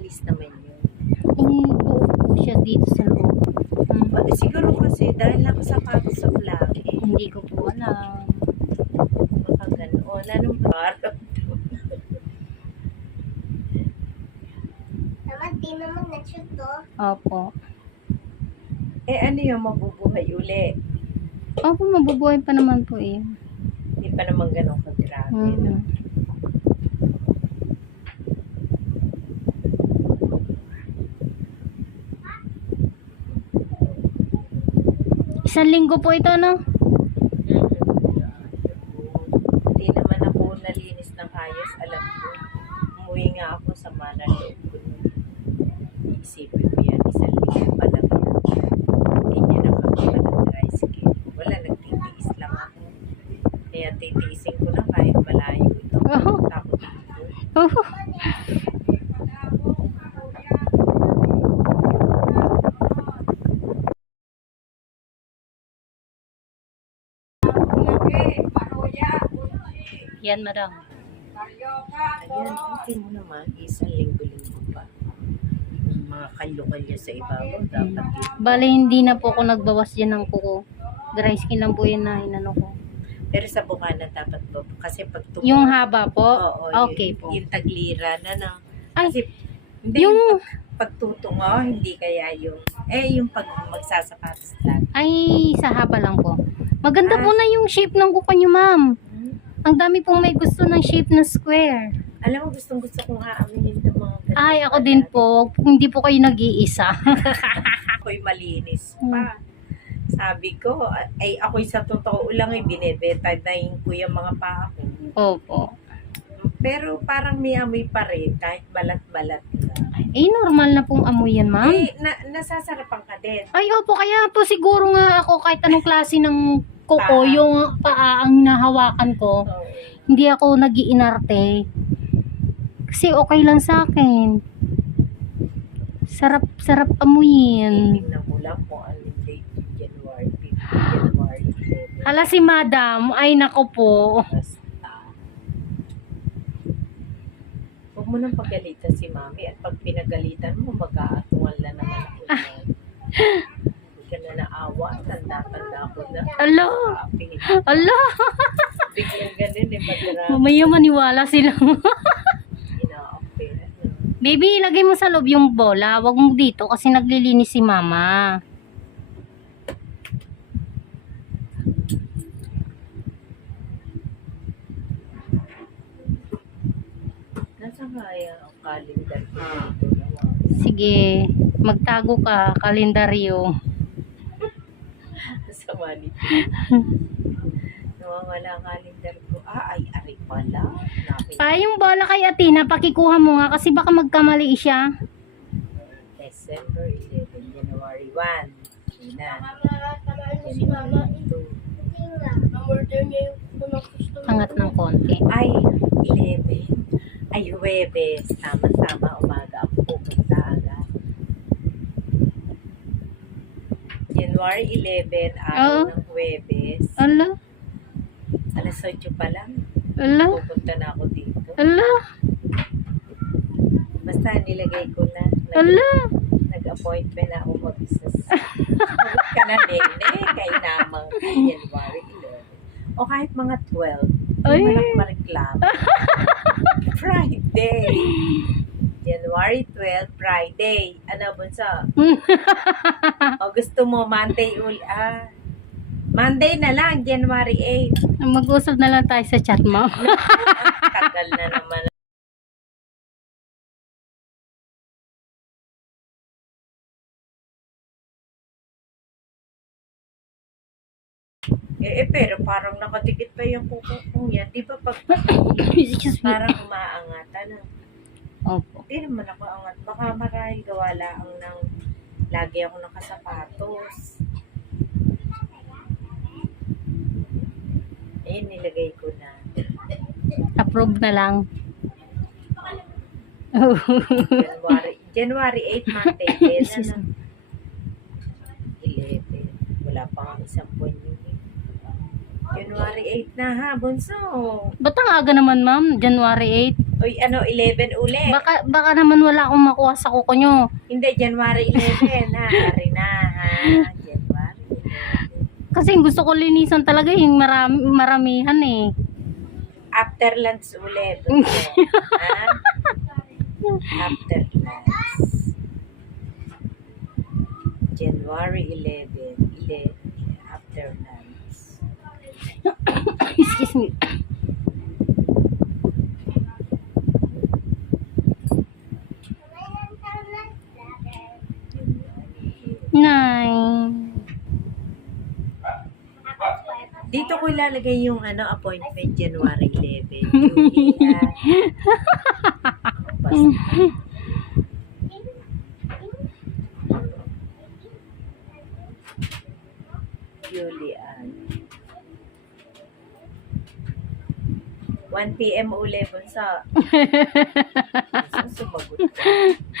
alis naman yun. Buo po siya dito sa loob. Siguro kasi dahil nakasapatos sa laki. Hindi ko po alam. Baka ganoon. Anong parang? Di naman na-shoot to. Opo. Ano yung mabubuhay uli? Opo, mabubuhay pa naman po eh. Hindi pa naman ganun kagrabe. No? Isang linggo po ito, no? Hindi naman ako nalinis ng ayos. Alam ko, umuwi nga ako sa Manalo. Isipin ko yan, isang linggo pa lang yan. Hindi niya nakakita ng tricycle. Wala, nagtitiis lang ako. Kaya titiisin ko na kahit malayo ito. Takot dito. Oh. Yan, madam. Ayan, okay mo naman. Isang linggo-linggo pa. Yung mga kalyo-kalyo sa ibabaw, dapat yun. Bale, hindi na po ako nagbawas dyan ng kuko. Dry skin lang po yun na inano ko. Pero sa bukana dapat po. Kasi pag Yung haba po? Oo, Okay yung, po. yung taglira na na. Ay, Kasi, hindi yung- yung pagtutungo, hindi kaya yung, yung pag magsasapatos lang. ay, sa haba lang po. Maganda po na yung shape ng kuko nyo, ma'am. Ang dami pong may gusto ng shape na square. Alam mo, gustong gusto kong aaminin ng mga ganito. Ay, ako din po. Hindi po kayo nag-iisa. Ako'y malinis pa. Sabi ko, ako'y sa totoo lang binebeta na ko yung mga paa ko. Opo. Pero parang may amoy pa rin, kahit balat-balat na. Eh, normal na pong amoy yan, ma'am. Nasasarapan ka din. Ay, opo. Kaya po siguro nga ako kahit anong klase ng kuko, Paa. yung paa ang nahawakan ko, Oo. hindi ako nag-iinarte. Kasi okay lang sa akin. Sarap amuyin. Tingnan ko lang kung ano yung date yung January 15, January 11. Hala si madam, ay nako po. Basta. Huwag mo nang pagalitan si mami at pag pinagalitan mo, mag-aatungan na naman ako. Hindi ka na naawa, tanda-tanda ko na. Ala, ala. Biglang ganun madrama. Mamaya maniwala sila. Ina-appear. Baby, ilagay mo sa loob yung bola. Huwag mo dito kasi naglilinis si mama. Nasa kaya ang calendar ko dito? Sige, magtago ka, kalendaryo. Sa manit. Nawawala ang calendar ko. Ari pala. Pa, yung bola kay Atina, pakikuha mo nga kasi baka magkamali siya. December 11, January 1. Ina. Si mama. January 2. Namorder niya yung unang customer. Angat ng konti. Ay, 11. Ay, Huwebes. Tama-tama, umaga ako pupunta agad. January 11, araw Oo. ng Huwebes. Ala, Alas 8 pa lang. ala, Pupunta na ako dito. ala, Basta nilagay ko na. ala. Nag-appointment ako mag-business. Sagot ka na, nene. Kay namang January 11. O kahit mga 12. Ay. Hindi man ako mareklamo. Friday. January 12, Friday. Ano, bunso? O gusto mo, Monday Monday na lang, January 8. Mag-usap na lang tayo sa chat mo. Tagal na naman. Pero parang nakadikit pa yung kuko ko yan. Di ba pag Excuse me. parang umaangatan? Opo. Hindi naman ako angat. Baka marahil gawa lang ng lagi ako nakasapatos. Ayun, nilagay ko na. Approve na lang. January 8, Monday. Ano? 11. Wala pa nga isang buwan yun. January 8 na ha, bunso. Ba't ang aga naman, ma'am? January 8? Uy, 11 uli. Baka naman wala akong makuha sa kuko nyo. Hindi, January 11 ha. Ari na ha. January 11. Kasi gusto ko linisan talaga yung maramihan eh. After lunch ulit. Ha? After lunch. January 11. After lunch. Excuse me. Nine. Dito ko ilalagay yung appointment January 11. Julia. Basta. Julian. 1 p.m. uli po sa sumagot ka.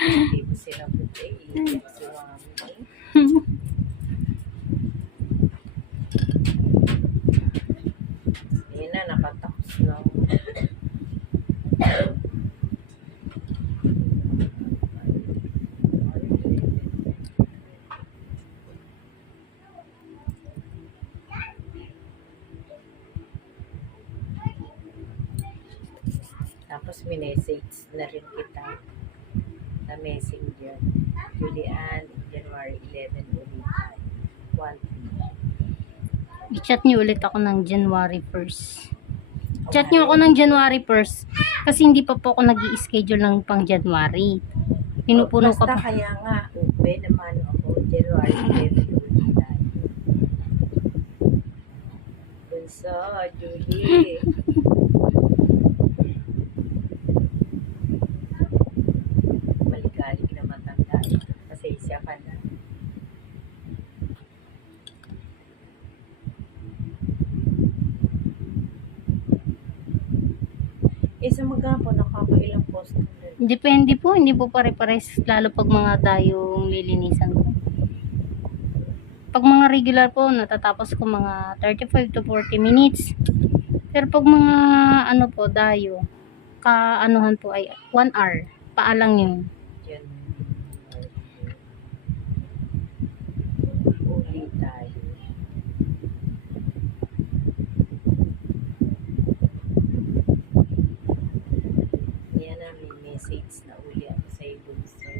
Hindi mo sinagot eh. Iiyak si Mami. Yun na, nakatapos na. Tapos minessage na rin kita sa messenger. Julian, January 11 ulit. 1 p.m. I-chat niyo ulit ako ng January 1st. Chat niyo ako ng January 1st. Kasi hindi pa po ako nag-i-schedule ng pang January. Pinupuno ko Basta pa. kaya nga, ube naman ako, January 11 ulit tayo. Bunso, Julie. Maligalig na matanda. Pasensya ka na. Sa maghapon, nakakailang post ko na. Depende po, hindi po pare-pares. Lalo pag mga dayong nilinisan ko. Pag mga regular po, natatapos ko mga 35 to 40 minutes. Pero pag mga po, dayo, kaanuhan po ay 1 hour. Paalang yun. Yan. Uli tayo. Yan na, may message na uli ako sa Bunso.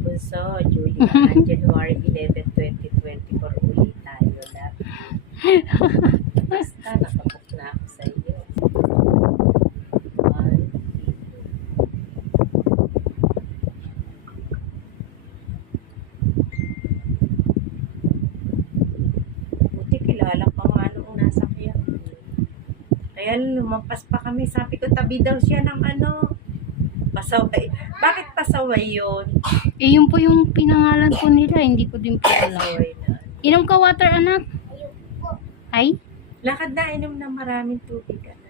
Bunso, Julian, January 11, 2024 uli tayo. Love you. Basta, nakapok na ako sa iyo. 1, 2. Buti kilala pa nga noong nasa kaya. Kaya lumampas pa kami. Sabi ko, tabi daw siya ng pasaway. Bakit pasaway yun? Eh, yun po yung pinangalan po nila. Hindi ko din po alam. Pasaway na. Inom ka water, anak? Ay? Lakad na, inom ng maraming tubig ka na.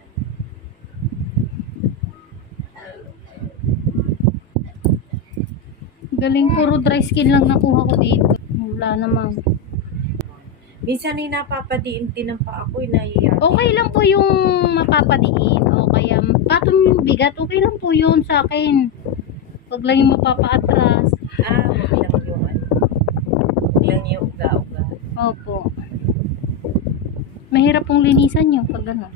Galing, puro dry skin lang nakuha ko dito. Wala naman. Minsan ay napapadiin din ng pa ako, nahiya. Okay lang po yung mapapadiin. O kaya patong yung bigat. Okay lang po yun sa akin. Huwag lang yung mapapaatras. Wag lang yung Wag lang yung uga-uga. Opo. Mahirap pong linisan yun pag gano'n.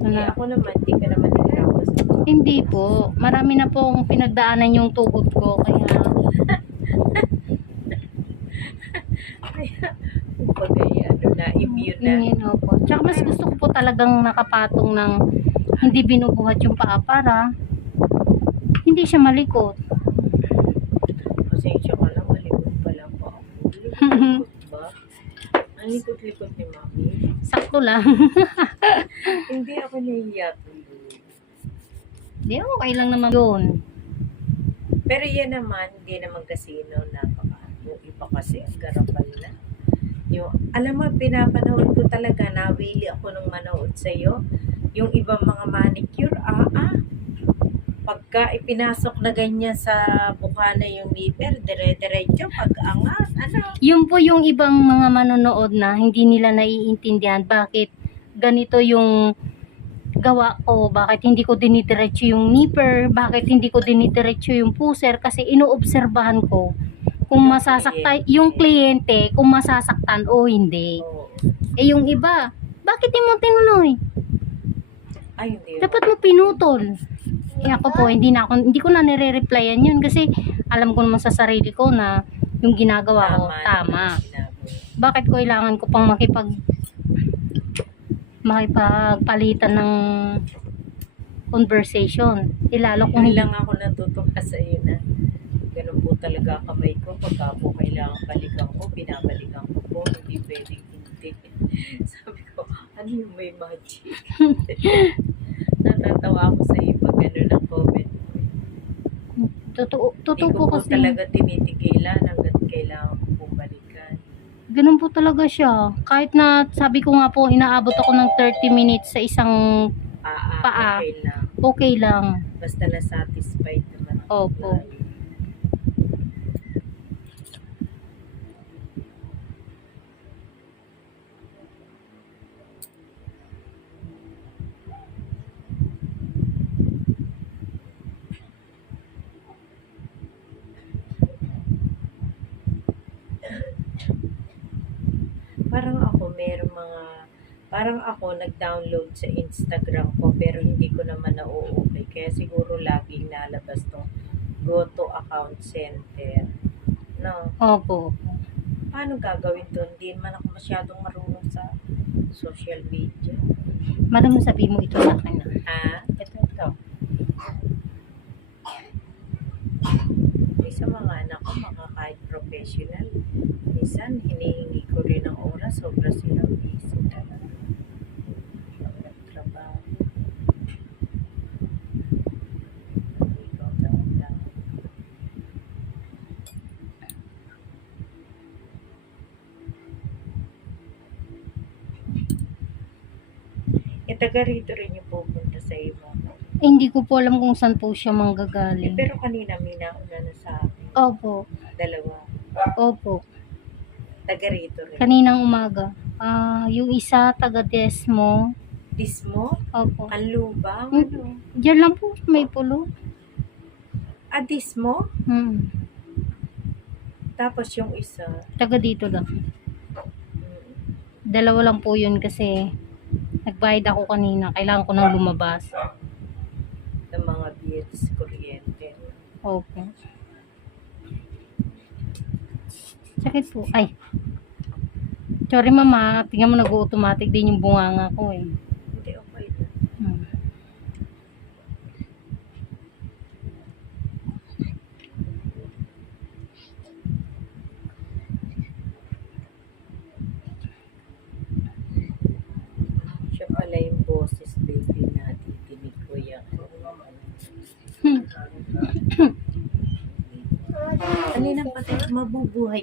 Mama, Ako naman, di ka naman nagkakos. Hindi po. Marami na pong pinagdaanan yung tuhod ko. Kaya Na-immune na. yun, opo. Tsaka mas gusto ko po talagang nakapatong ng hindi binubuhat yung paa para hindi siya malikot. Pasensya ka lang, malikot pa lang pa ako. Likot ba? Ang likot-likot ni Mami. Sakto lang. Hindi ako nahiya tuloy. Hindi, okay lang naman yun. Pero yan naman, hindi naman casino napaka. Yung iba kasi, ang garapal na. Yung, alam mo, pinapanood ko talaga, nawili ako nung manood sa'yo. Yung ibang mga manicure, pagka ipinasok na ganyan sa bukana yung nipper, dire-diretso, pag-angat, Yun po yung ibang mga manonood na hindi nila naiintindihan bakit ganito yung gawa ko, bakit hindi ko dinidiretso yung nipper, bakit hindi ko dinidiretso yung pusher, kasi inoobserbahan ko kung Yung masasaktan kliyente. yung kliyente, kung masasaktan o hindi. Oo. Eh yung iba, bakit di mo tinuloy? Ay, hindi. Dapat mo pinutol. Eh ako po, hindi ko na nire-replyan yun kasi alam ko naman sa sarili ko na yung ginagawa ko tama. Bakit kailangan ko pang makipagpalitan ng conversation? Lalo kung Hindi lang ako natutuwa sa iyo na ganun po talaga kamay ko. Pagka po kailangan balikan ko, binabalikan ko po. Hindi pwedeng hindi. Sabi ko, ano yung may magic? Natatawa ako sa iyo pag gano'n ang comment mo. totoo Hindi po ko po kasi. talaga tinitigilan hanggat kailangan ko pong balikan. Ganun po talaga siya. Kahit na sabi ko nga po, inaabot ako ng 30 minutes sa isang Paa. Okay lang. okay lang. Basta na-satisfied naman ako. Opo. Parang ako nag-download sa Instagram ko pero hindi ko naman na-okay. Kaya siguro laging nalabas tong go to account center. No? Opo. Paano gagawin to? Hindi man ako masyadong marunong sa social media. Madam, sabi mo ito sa akin na. Ha? Ito. Sa mga anak ko, mga kahit professional, minsan hinihingi ko rin ang oras, sobra silang busy talaga. Nagtrabaho. Ikaw lang. Taga rito rin yung pupunta sa iyo. Hindi ko po alam kung saan po siya manggagaling. Pero kanina may nauna na sa akin. Opo. Dalawa. Opo. Taga rito rin. Kaninang umaga. Yung isa, taga Desmo. Dismo? Opo. Kanlubang? Hmm. Ano? Diyan lang po, may pulo. Dismo? Tapos yung isa. Taga dito lang. Dalawa lang po yun kasi nagbayad ako kanina. Kailangan ko nang lumabas. Ng mga bills, kuryente. Opo. Sakit po. Ay. Sorry mama. Tingnan mo nag-automatic din yung bunganga ko eh. Hindi, okay na. Siya pala yung boses baby na titinig ko yan. Kanina pati mabubuhay